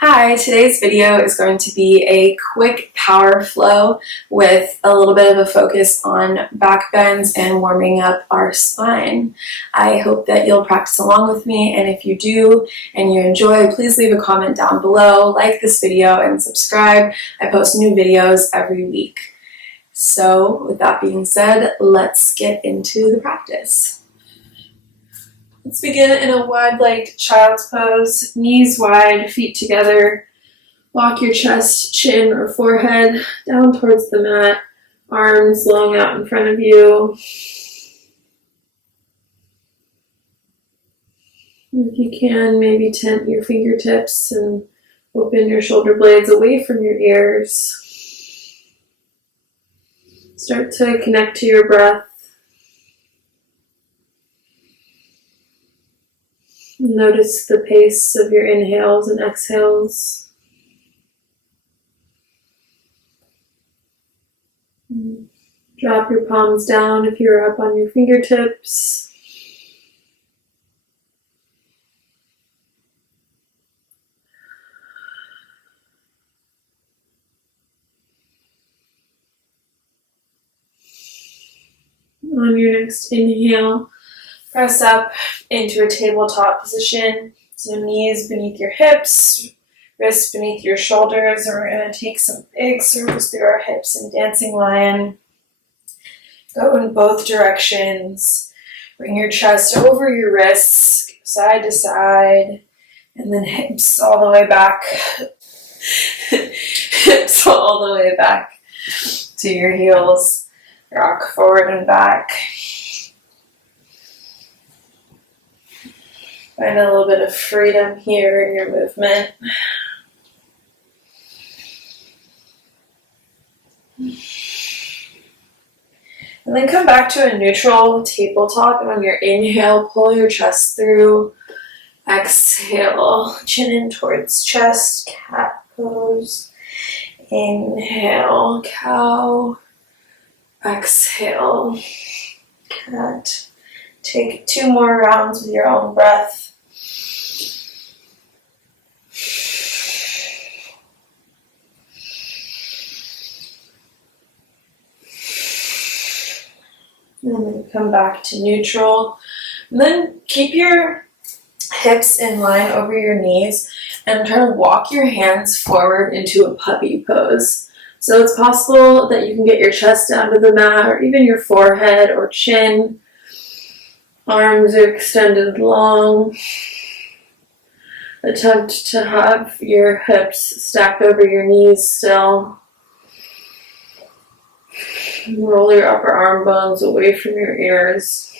Hi, today's video is going to be a quick power flow with a little bit of a focus on back bends and warming up our spine. I hope that you'll practice along with me, and if you do and you enjoy, please leave a comment down below, like this video, and subscribe. I post new videos every week. So with that being said, let's get into the practice. Let's begin in a wide-legged child's pose, knees wide, feet together. Walk your chest, chin, or forehead down towards the mat, arms long out in front of you. If you can, maybe tent your fingertips and open your shoulder blades away from your ears. Start to connect to your breath. Notice the pace of your inhales and exhales. Drop your palms down if you're up on your fingertips. On your next inhale, press up into a tabletop position. So knees beneath your hips, wrists beneath your shoulders, and we're going to take some big circles through our hips in dancing lion. Go in both directions. Bring your chest over your wrists, side to side, and then hips all the way back. Hips all the way back to your heels. Rock forward and back. Find a little bit of freedom here in your movement. And then come back to a neutral tabletop, and on your inhale, pull your chest through. Exhale, chin in towards chest, cat pose. Inhale, cow. Exhale, cat. Take 2 more rounds with your own breath. And then come back to neutral. And then keep your hips in line over your knees and try to walk your hands forward into a puppy pose. So it's possible that you can get your chest down to the mat or even your forehead or chin. Arms are extended long. Attempt to have your hips stacked over your knees still. Roll your upper arm bones away from your ears.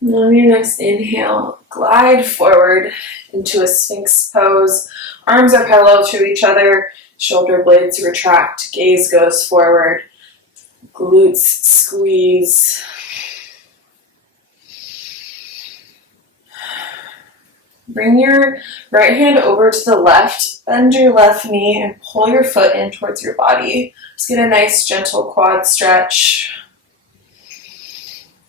And on your next inhale, glide forward into a Sphinx pose. Arms are parallel to each other. Shoulder blades retract, gaze goes forward, glutes squeeze. Bring your right hand over to the left, bend your left knee, and pull your foot in towards your body. Just get a nice gentle quad stretch.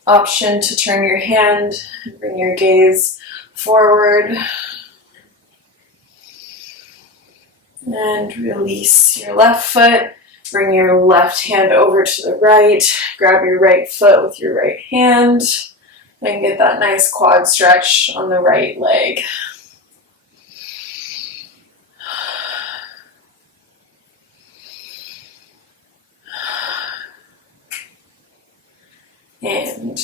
Option to turn your hand and bring your gaze forward. And release your left foot. Bring your left hand over to the right. Grab your right foot with your right hand. And get that nice quad stretch on the right leg. And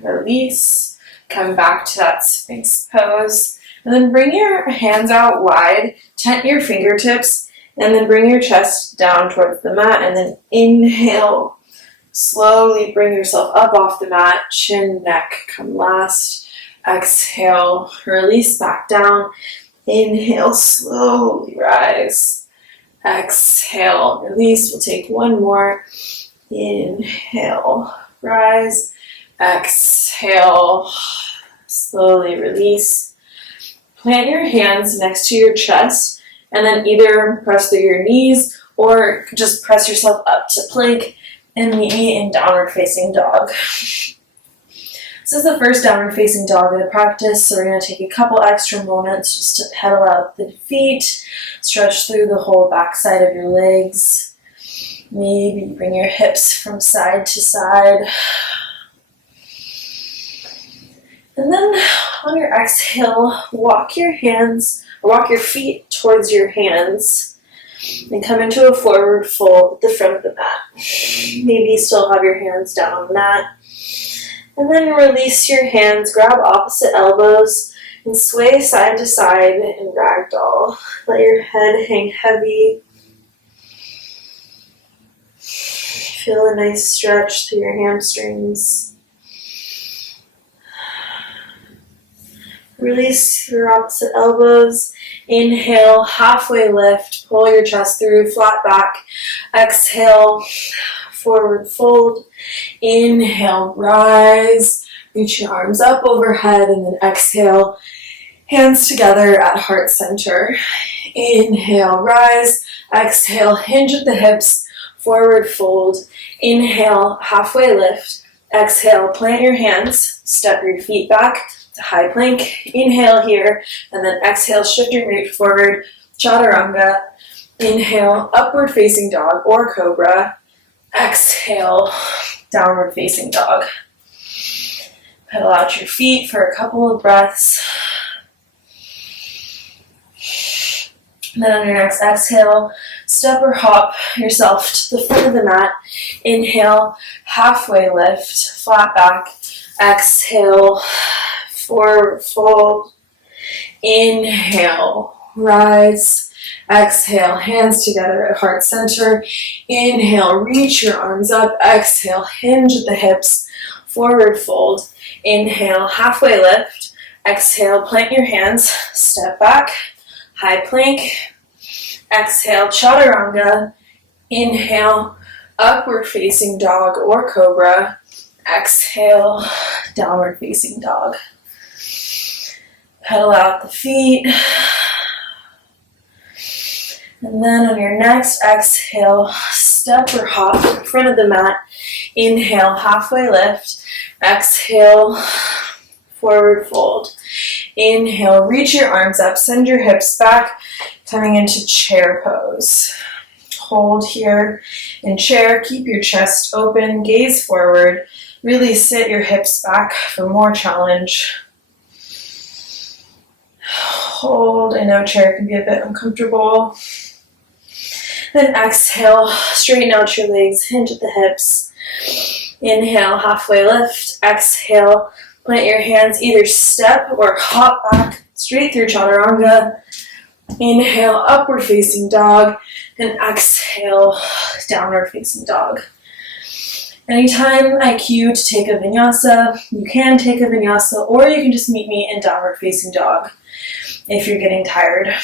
release. Come back to that Sphinx pose. And then bring your hands out wide, tent your fingertips, and then bring your chest down towards the mat, and then inhale. Slowly bring yourself up off the mat, chin, neck come last. Exhale, release back down. Inhale, slowly rise. Exhale, release. We'll take 1 more. Inhale, rise. Exhale, slowly release. Plant your hands next to your chest and then either press through your knees or just press yourself up to plank and meet me in downward facing dog. This is the first downward facing dog of the practice, so we're going to take a couple extra moments just to pedal out the feet, stretch through the whole back side of your legs. Maybe bring your hips from side to side. And then on your exhale, walk your feet towards your hands and come into a forward fold at the front of the mat. Maybe still have your hands down on the mat. And then release your hands, grab opposite elbows, and sway side to side in ragdoll. Let your head hang heavy. Feel a nice stretch through your hamstrings. Release your opposite elbows. Inhale, halfway lift. Pull your chest through, flat back. Exhale, forward fold. Inhale, rise. Reach your arms up overhead, and then exhale. Hands together at heart center. Inhale, rise. Exhale, hinge at the hips. Forward fold. Inhale, halfway lift. Exhale, plant your hands. Step your feet back to high plank. Inhale here, and then exhale, shift your weight forward. Chaturanga. Inhale, upward facing dog or cobra. Exhale, downward facing dog. Pedal out your feet for a couple of breaths. And then on your next exhale, step or hop yourself to the front of the mat. Inhale, halfway lift, flat back. Exhale, forward fold. Inhale, rise. Exhale, hands together at heart center. Inhale, reach your arms up. Exhale, hinge at the hips. Forward fold. Inhale, halfway lift. Exhale, plant your hands. Step back. High plank. Exhale, chaturanga. Inhale, upward facing dog or cobra. Exhale, downward facing dog. Pedal out the feet. And then on your next exhale, step or hop in front of the mat. Inhale, halfway lift. Exhale, forward fold. Inhale, reach your arms up, send your hips back, coming into chair pose. Hold here in chair, keep your chest open, gaze forward. Really sit your hips back for more challenge. Hold, I know chair can be a bit uncomfortable. Then exhale, straighten out your legs, hinge at the hips. Inhale, halfway lift. Exhale, plant your hands, either step or hop back straight through chaturanga. Inhale, upward facing dog. And exhale, downward facing dog. Anytime I cue to take a vinyasa, you can take a vinyasa, or you can just meet me in downward facing dog if you're getting tired.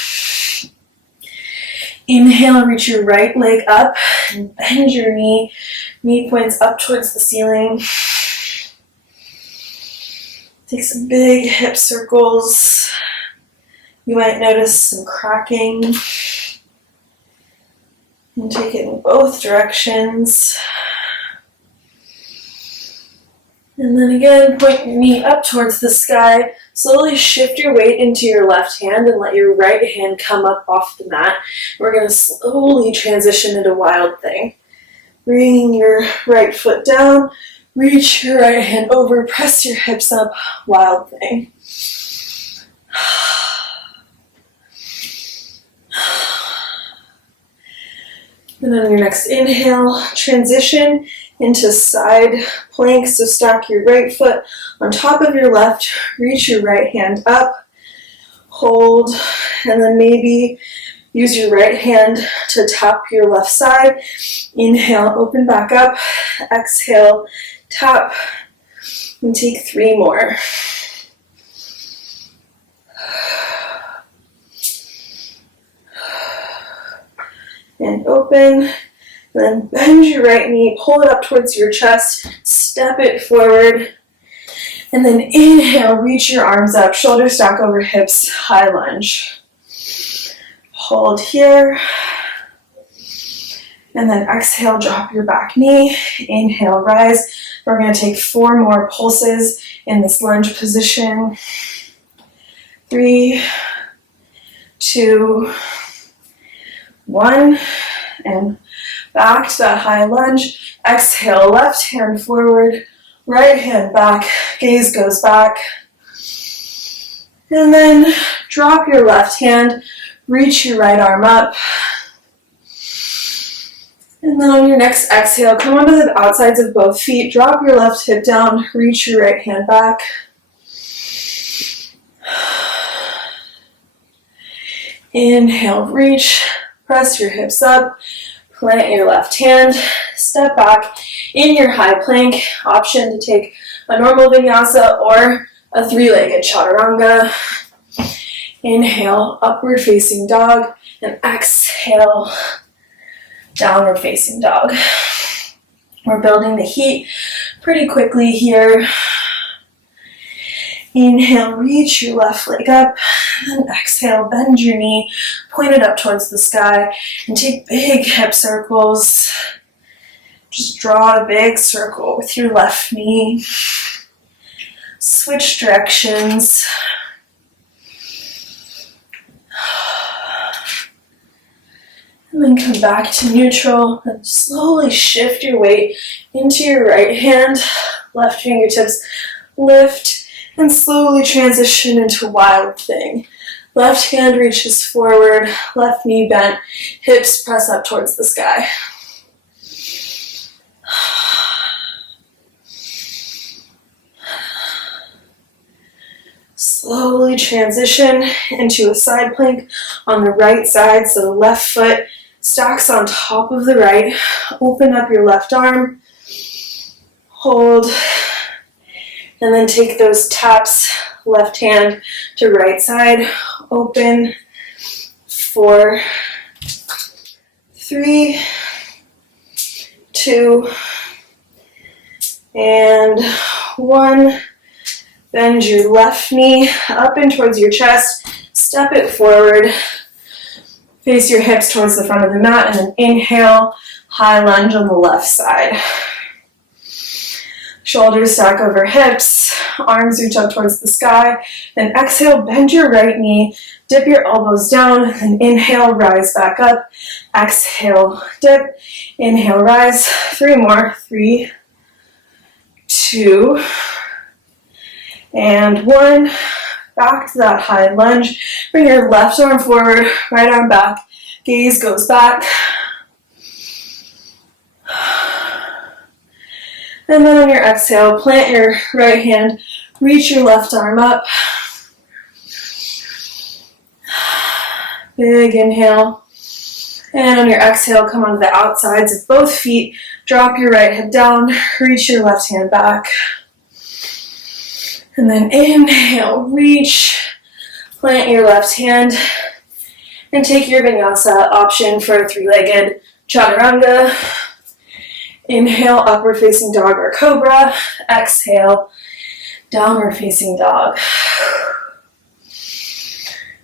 Inhale, reach your right leg up and bend your knee. Knee points up towards the ceiling. Take some big hip circles. You might notice some cracking. And take it in both directions. And then again, point your knee up towards the sky. Slowly shift your weight into your left hand and let your right hand come up off the mat. We're going to slowly transition into wild thing. Bringing your right foot down, reach your right hand over, press your hips up, wild thing. And on your next inhale, transition into side plank. So stack your right foot on top of your left, reach your right hand up, hold, and then maybe use your right hand to tap your left side. Inhale, open back up, exhale, tap, and take 3 more. And open, then bend your right knee, pull it up towards your chest, step it forward, and then inhale, reach your arms up, shoulder stack over hips, high lunge. Hold here. And then exhale, drop your back knee. Inhale, rise. We're going to take 4 more pulses in this lunge position. 3, 2, 1. And back to that high lunge. Exhale, left hand forward, right hand back. Gaze goes back. And then drop your left hand. Reach your right arm up. And then on your next exhale, come onto the outsides of both feet. Drop your left hip down. Reach your right hand back. Inhale, reach. Press your hips up. Plant your left hand. Step back in your high plank. Option to take a normal vinyasa or a 3-legged chaturanga. Inhale, upward facing dog. And exhale, downward facing dog. We're building the heat pretty quickly here. Inhale, reach your left leg up. And exhale, bend your knee, point it up towards the sky, and take big hip circles. Just draw a big circle with your left knee. Switch directions. And then come back to neutral and slowly shift your weight into your right hand. Left fingertips lift and slowly transition into wild thing. Left hand reaches forward, left knee bent, hips press up towards the sky. Slowly transition into a side plank on the right side, so the left foot stacks on top of the right. Open up your left arm, hold, and then take those taps, left hand to right side, open, 4, 3, 2, and 1. Bend your left knee up and towards your chest, step it forward, face your hips towards the front of the mat, and then inhale, high lunge on the left side. Shoulders stack over hips, arms reach up towards the sky, then exhale, bend your right knee, dip your elbows down, and inhale, rise back up, exhale, dip, inhale, rise, 3 more, 3, 2, and 1. Back to that high lunge. Bring your left arm forward, right arm back. Gaze goes back. And then on your exhale, plant your right hand, reach your left arm up. Big inhale. And on your exhale, come onto the outsides of both feet. Drop your right hip down, reach your left hand back. And then inhale, reach, plant your left hand, and take your vinyasa option for a 3-legged chaturanga. Inhale, upward facing dog or cobra. Exhale, downward facing dog.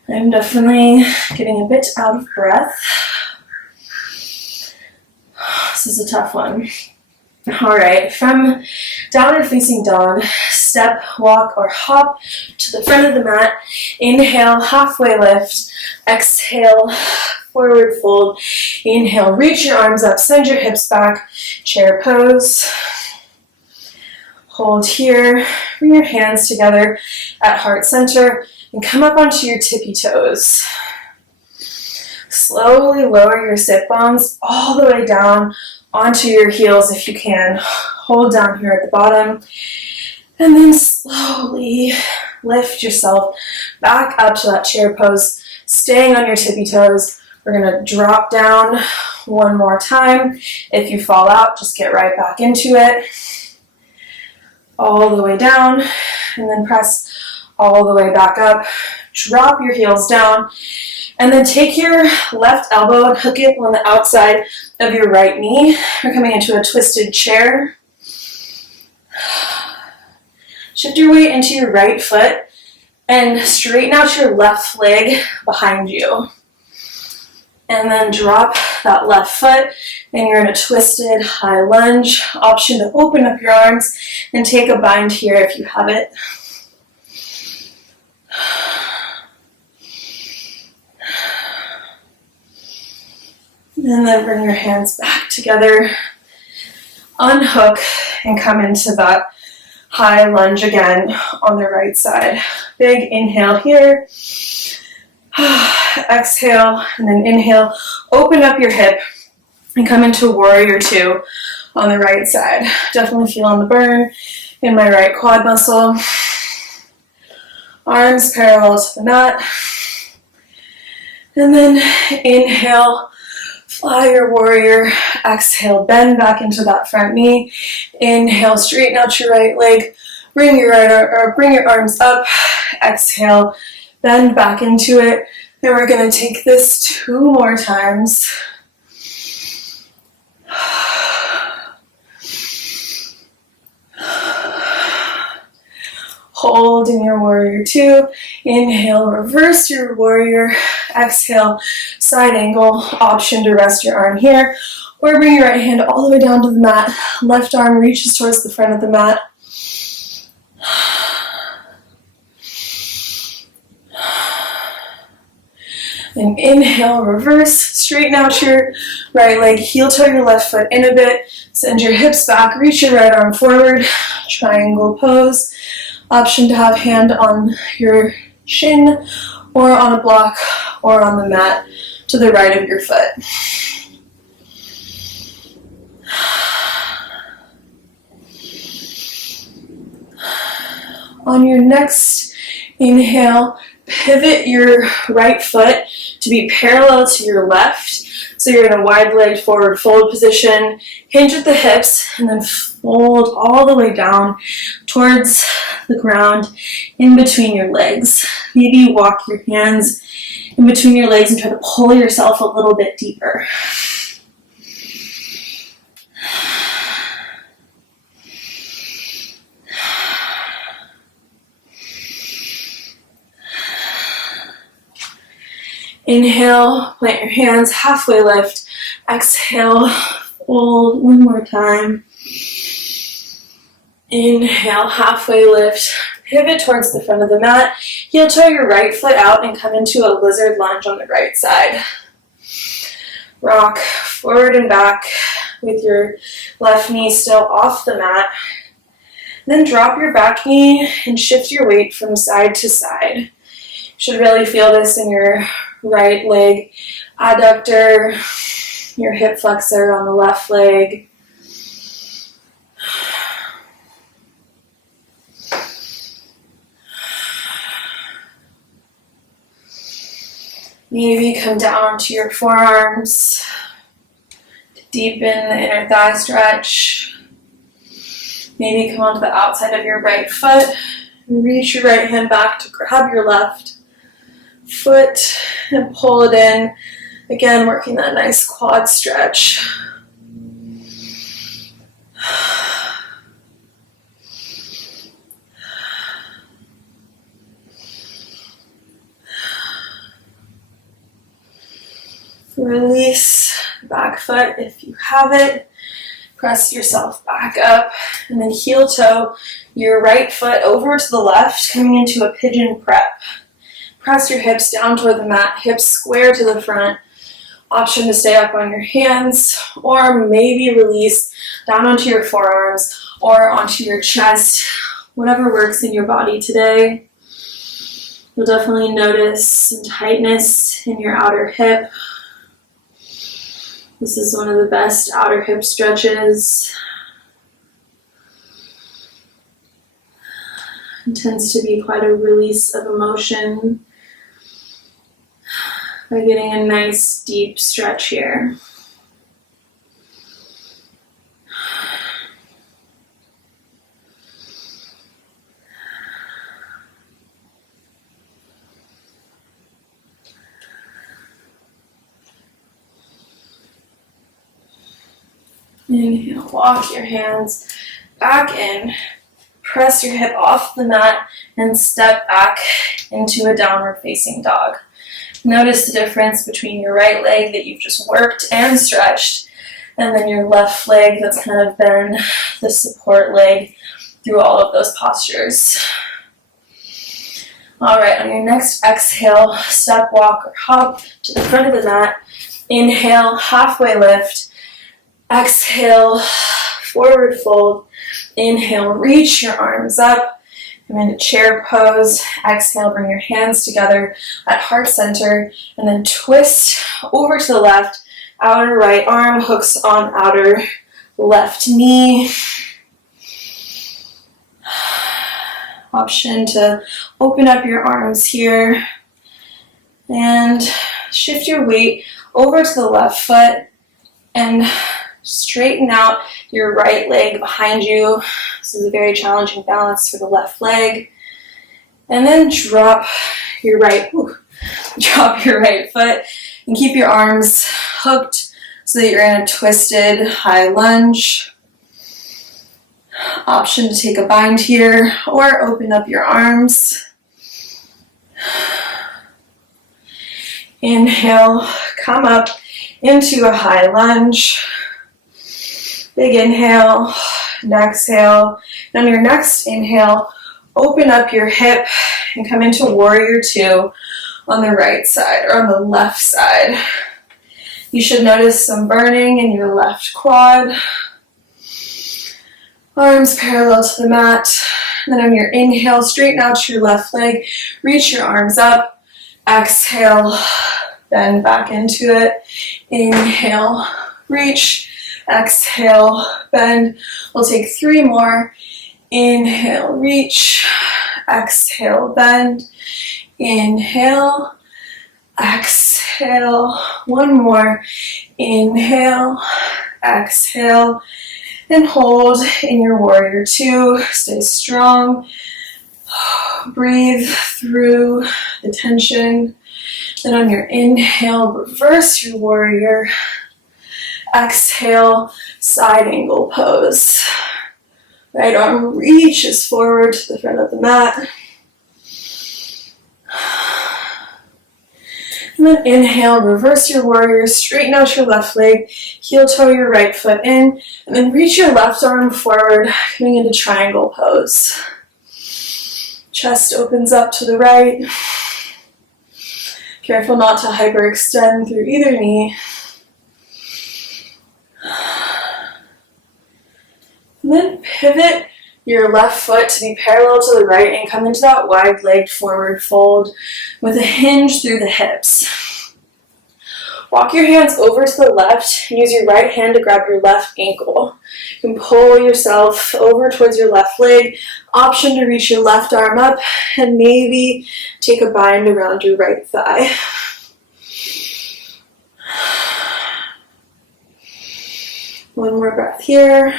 I'm definitely getting a bit out of breath. This is a tough one. All right, from downward facing dog, step, walk, or hop to the front of the mat. Inhale, halfway lift. Exhale, forward fold. Inhale, reach your arms up, send your hips back. Chair pose. Hold here. Bring your hands together at heart center and come up onto your tippy toes. Slowly lower your sit bones all the way down onto your heels if you can. Hold down here at the bottom. And then slowly lift yourself back up to that chair pose, staying on your tippy toes. We're going to drop down one more time. If you fall out, just get right back into it. All the way down, and then press all the way back up. Drop your heels down, and then take your left elbow and hook it on the outside of your right knee. We're coming into a twisted chair. Shift your weight into your right foot and straighten out your left leg behind you. And then drop that left foot, and you're in a twisted high lunge. Option to open up your arms and take a bind here if you have it. And then bring your hands back together. Unhook and come into that high lunge again on the right side. Big inhale here. Exhale, and then inhale. Open up your hip and come into warrior two on the right side. Definitely feeling the burn in my right quad muscle. Arms parallel to the mat. And then inhale. Fly your warrior. Exhale, bend back into that front knee. Inhale, straighten out your right leg. Bring your arms up. Exhale, bend back into it. And we're going to take this 2 more times. Hold in your warrior two. Inhale, reverse your warrior. Exhale, side angle. Option to rest your arm here. Or bring your right hand all the way down to the mat. Left arm reaches towards the front of the mat. And inhale, reverse. Straighten out your right leg. Heel toe your left foot in a bit. Send your hips back. Reach your right arm forward. Triangle pose. Option to have hand on your shin or on a block or on the mat to the right of your foot. On your next inhale, pivot your right foot to be parallel to your left. So you're in a wide leg forward fold position. Hinge at the hips and then fold all the way down towards the ground in between your legs. Maybe walk your hands in between your legs and try to pull yourself a little bit deeper. Inhale, plant your hands, halfway lift. Exhale, fold one more time. Inhale, halfway lift. Pivot towards the front of the mat. Heel toe your right foot out and come into a lizard lunge on the right side. Rock forward and back with your left knee still off the mat. Then drop your back knee and shift your weight from side to side. You should really feel this in your right leg adductor, your hip flexor on the left leg. Maybe come down onto your forearms to deepen the inner thigh stretch. Maybe come onto the outside of your right foot and reach your right hand back to grab your left foot and pull it in. Again, working that nice quad stretch. Release back foot if you have it. Press yourself back up and then heel toe your right foot over to the left, coming into a pigeon prep. Press your hips down toward the mat, hips square to the front. Option to stay up on your hands or maybe release down onto your forearms or onto your chest, whatever works in your body today. You'll definitely notice some tightness in your outer hip. This is one of the best outer hip stretches. It tends to be quite a release of emotion by getting a nice deep stretch here. Inhale, walk your hands back in, press your hip off the mat, and step back into a downward facing dog. Notice the difference between your right leg that you've just worked and stretched, and then your left leg that's kind of been the support leg through all of those postures. All right, on your next exhale, step, walk, or hop to the front of the mat. Inhale, halfway lift. Exhale, forward fold. Inhale, reach your arms up. Come into chair pose. Exhale, bring your hands together at heart center, and then twist over to the left. Outer right arm hooks on outer left knee. Option to open up your arms here and shift your weight over to the left foot and straighten out your right leg behind you. This is a very challenging balance for the left leg. And then drop your right foot and keep your arms hooked so that you're in a twisted high lunge. Option to take a bind here or open up your arms. Inhale, come up into a high lunge. Big inhale and exhale. And on your next inhale, open up your hip and come into warrior two on the right side or on the left side. You should notice some burning in your left quad. Arms parallel to the mat. And then on your inhale, straighten out your left leg. Reach your arms up. Exhale, bend back into it. Inhale, reach. Exhale, bend. We'll take 3 more. Inhale, reach. Exhale, bend. Inhale, exhale. 1 more. Inhale, exhale. And hold in your warrior two. Stay strong. Breathe through the tension. Then on your inhale, reverse your warrior. Exhale, side angle pose. Right arm reaches forward to the front of the mat. And then inhale, reverse your warrior, straighten out your left leg, heel toe your right foot in, and then reach your left arm forward, coming into triangle pose. Chest opens up to the right. Careful not to hyperextend through either knee. And then pivot your left foot to be parallel to the right and come into that wide-legged forward fold with a hinge through the hips. Walk your hands over to the left and use your right hand to grab your left ankle. You can pull yourself over towards your left leg. Option to reach your left arm up and maybe take a bind around your right thigh. One more breath here.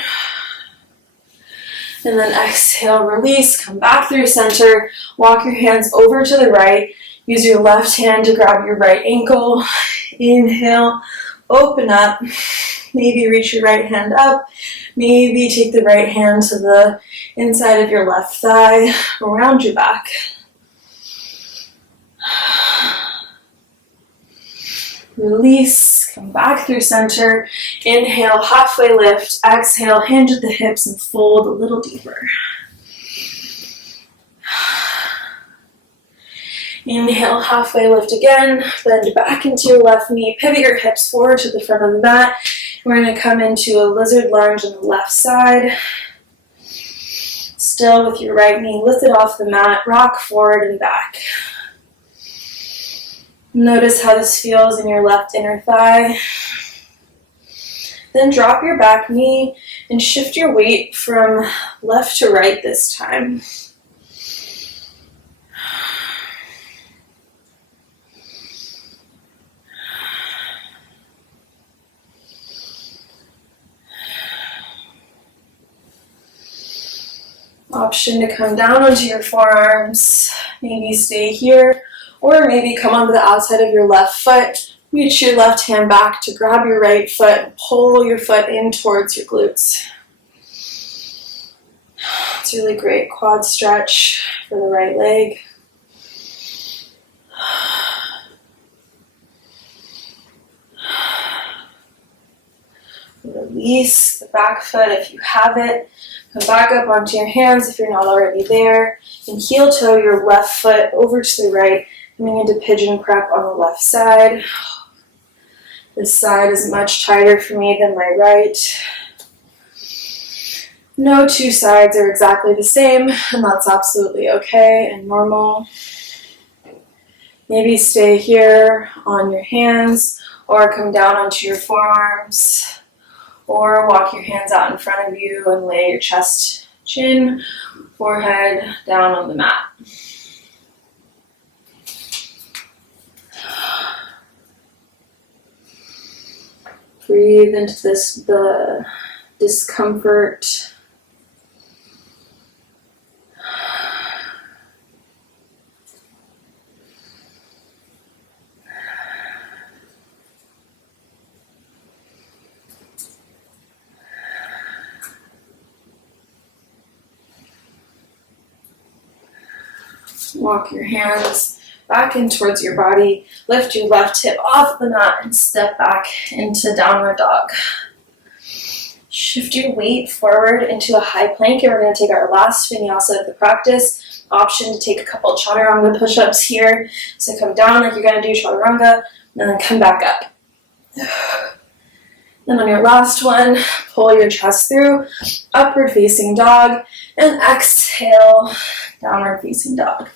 And then exhale, release, come back through center, walk your hands over to the right, use your left hand to grab your right ankle, inhale, open up, maybe reach your right hand up, maybe take the right hand to the inside of your left thigh, around your back. Release, come back through center, inhale, halfway lift, exhale, hinge at the hips and fold a little deeper. Inhale, halfway lift again, bend back into your left knee, pivot your hips forward to the front of the mat. We're going to come into a lizard lunge on the left side. Still with your right knee lifted off the mat, rock forward and back. Notice how this feels in your left inner thigh. Then drop your back knee and shift your weight from left to right this time. Option to come down onto your forearms, maybe stay here, or maybe come onto the outside of your left foot, reach your left hand back to grab your right foot, and pull your foot in towards your glutes. It's a really great quad stretch for the right leg. Release the back foot if you have it. Come back up onto your hands if you're not already there. And heel toe your left foot over to the right, coming into pigeon prep on the left side. This side is much tighter for me than my right. No two sides are exactly the same, and that's absolutely okay and normal. Maybe stay here on your hands, or come down onto your forearms, or walk your hands out in front of you and lay your chest, chin, forehead down on the mat. Breathe into the discomfort. Walk your hands back in towards your body. Lift your left hip off the mat and step back into downward dog. Shift your weight forward into a high plank, and we're going to take our last vinyasa of the practice. Option to take a couple chaturanga push-ups here. So come down like you're going to do chaturanga, and then come back up. Then on your last one, pull your chest through, upward facing dog, and exhale, downward facing dog.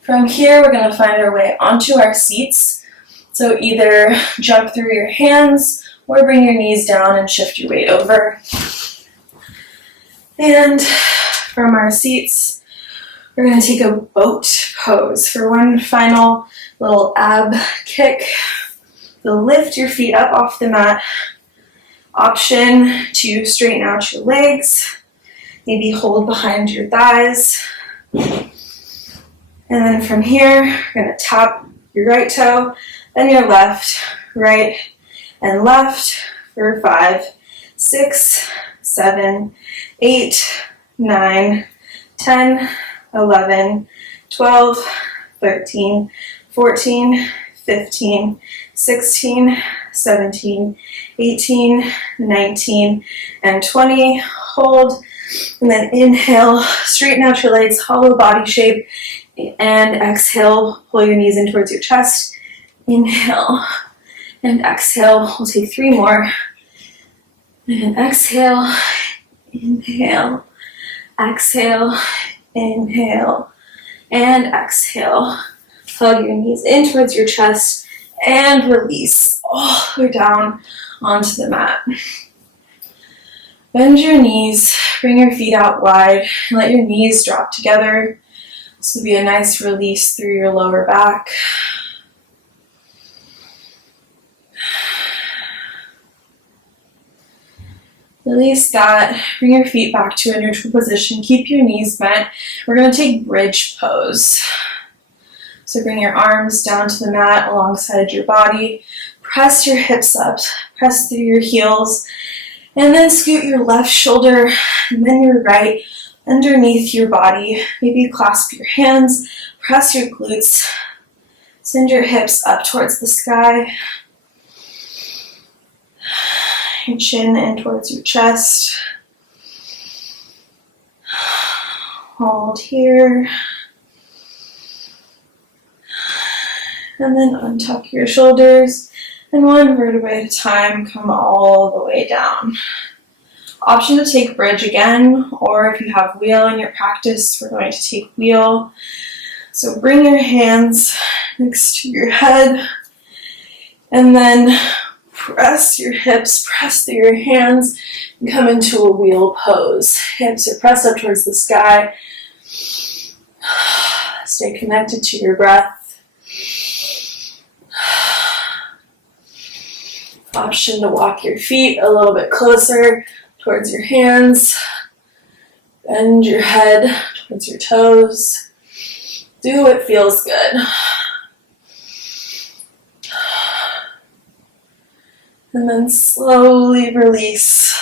From here, we're going to find our way onto our seats. So either jump through your hands or bring your knees down and shift your weight over. And from our seats, we're going to take a boat pose for one final little ab kick. So lift your feet up off the mat. Option to straighten out your legs. Maybe hold behind your thighs. And then from here, you're going to tap your right toe, then your left, right, and left for 5, 6, 7, 8, 9, 10, 11, 12, 13, 14, 15, 16, 17, 18, 19, and 20. Hold, and then inhale, straighten out your legs, hollow body shape, and exhale, pull your knees in towards your chest. Inhale, and exhale. We'll take 3 more. And exhale, inhale, exhale, inhale, and exhale. Hug your knees in towards your chest and release all the way down onto the mat. Bend your knees, bring your feet out wide, and let your knees drop together. This will be a nice release through your lower back. Release that. Bring your feet back to a neutral position. Keep your knees bent. We're going to take bridge pose. So bring your arms down to the mat alongside your body. Press your hips up. Press through your heels. And then scoot your left shoulder and then your right underneath your body. Maybe clasp your hands. Press your glutes. Send your hips up towards the sky. Your chin in towards your chest. Hold here. And then untuck your shoulders. And one vertebrae at a time, come all the way down. Option to take bridge again, or if you have wheel in your practice, we're going to take wheel. So bring your hands next to your head. And then press your hips, press through your hands, and come into a wheel pose. Hips are pressed up towards the sky. Stay connected to your breath. Option to walk your feet a little bit closer towards your hands. Bend your head towards your toes. Do what feels good. And then slowly release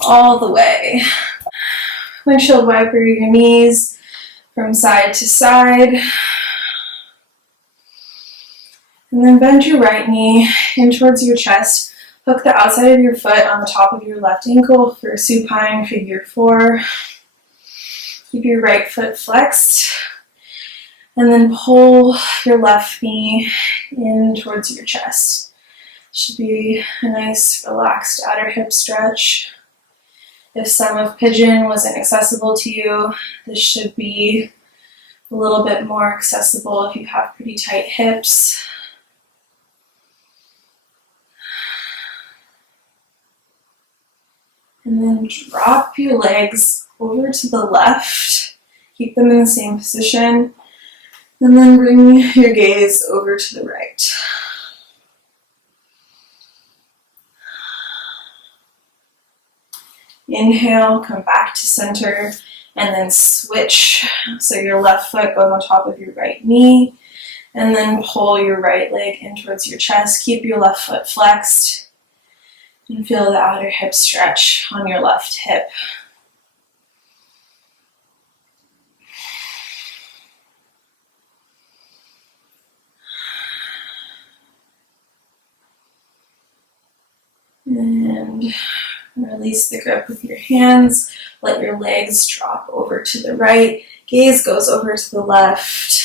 all the way. Windshield wiper your knees from side to side. And then bend your right knee in towards your chest. Hook the outside of your foot on the top of your left ankle for supine figure 4. Keep your right foot flexed. And then pull your left knee in towards your chest. Should be a nice relaxed outer hip stretch. If some of pigeon wasn't accessible to you, this should be a little bit more accessible if you have pretty tight hips. And then drop your legs over to the left. Keep them in the same position. And then bring your gaze over to the right. Inhale, come back to center, and then switch. So your left foot goes on top of your right knee, and then pull your right leg in towards your chest. Keep your left foot flexed, and feel the outer hip stretch on your left hip. And release the grip with your hands. Let your legs drop over to the right. Gaze goes over to the left.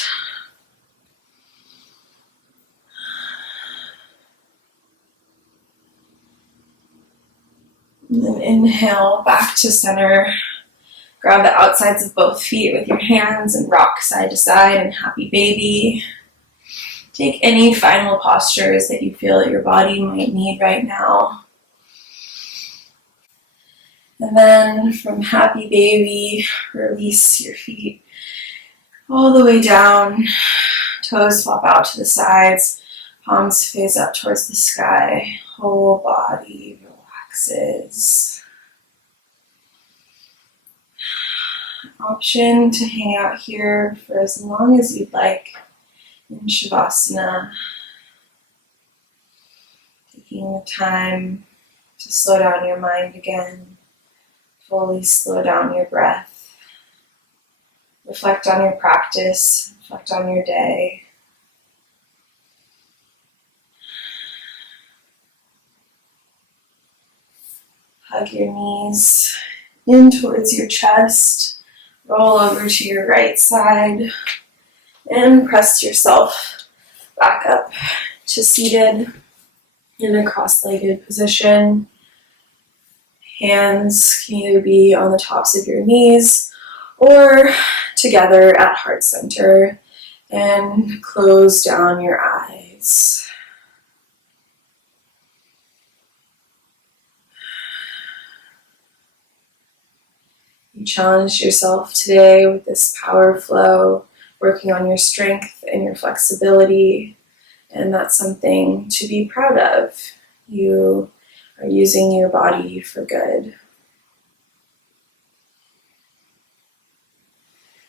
And then inhale back to center. Grab the outsides of both feet with your hands and rock side to side in happy baby. Take any final postures that you feel that your body might need right now. And then from happy baby, release your feet all the way down. Toes flop out to the sides. Palms face up towards the sky. Whole body relaxes. Option to hang out here for as long as you'd like in Savasana. Taking the time to slow down your mind again. Fully slow down your breath. Reflect on your practice. Reflect on your day. Hug your knees in towards your chest. Roll over to your right side. And press yourself back up to seated in a cross-legged position. Hands can either be on the tops of your knees or together at heart center, and close down your eyes. You challenged yourself today with this power flow, working on your strength and your flexibility, and that's something to be proud of. You are using your body for good.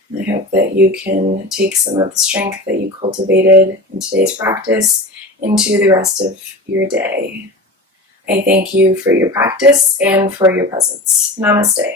And I hope that you can take some of the strength that you cultivated in today's practice into the rest of your day. I thank you for your practice and for your presence. Namaste.